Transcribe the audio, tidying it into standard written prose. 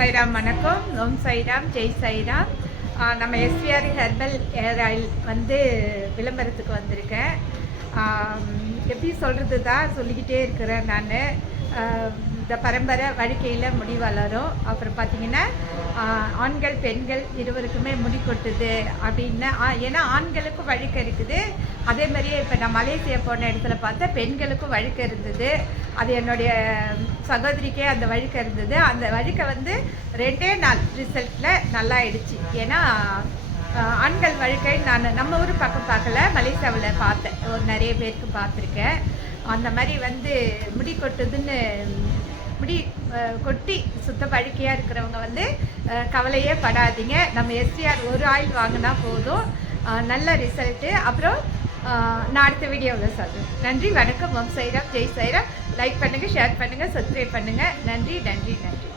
சாய்ராம் வணக்கம். ஓம் சாய்ராம், ஜெய் சாய்ராம். நம்ம SVR herbal ஏர் oil வந்து விளம்பரத்துக்கு வந்திருக்கேன். எப்படி சொல்கிறது தான் சொல்லிக்கிட்டே இருக்கிறேன் நான். இந்த பரம்பரை வாழ்க்கையில் முடி வளரும். அப்புறம் பார்த்திங்கன்னா ஆண்கள் பெண்கள் இருவருக்குமே முடி கொட்டுது அப்படின்னு. ஏன்னா ஆண்களுக்கும் வழுக்க இருக்குது. அதே மாதிரியே இப்போ நான் மலேசியா போன இடத்துல பார்த்தா பெண்களுக்கும் வழுக்க இருந்தது. அது என்னுடைய சகோதரிக்கே அந்த வழுக்க இருந்தது. அந்த வழுக்க வந்து 2 நாள் ரிசல்ட்டில் நல்லா ஆயிடுச்சு. ஏன்னா ஆண்கள் வழுக்கை நான் நம்ம ஊர் பக்கம் பார்க்கல, மலேசியாவில் பார்த்தேன். நிறைய பேருக்கு பார்த்துருக்கேன். அந்த மாதிரி வந்து முடி கொட்டுதுன்னு முடி கொட்டி சுத்த வழுக்கையாக இருக்கிறவங்க வந்து கவலையே படாதீங்க. நம்ம எஸ்விஆர் ஒரு ஆயில் வாங்கினா போதும், நல்ல ரிசல்ட்டு. அப்புறம் நான் அடுத்த வீடியோவில் சொல்கிறேன். நன்றி, வணக்கம். ஓம் சாய்ராம், ஜெய் சாய்ராம். லைக் பண்ணுங்கள், ஷேர் பண்ணுங்கள், சப்ஸ்கிரைப் பண்ணுங்கள். நன்றி நன்றி நன்றி.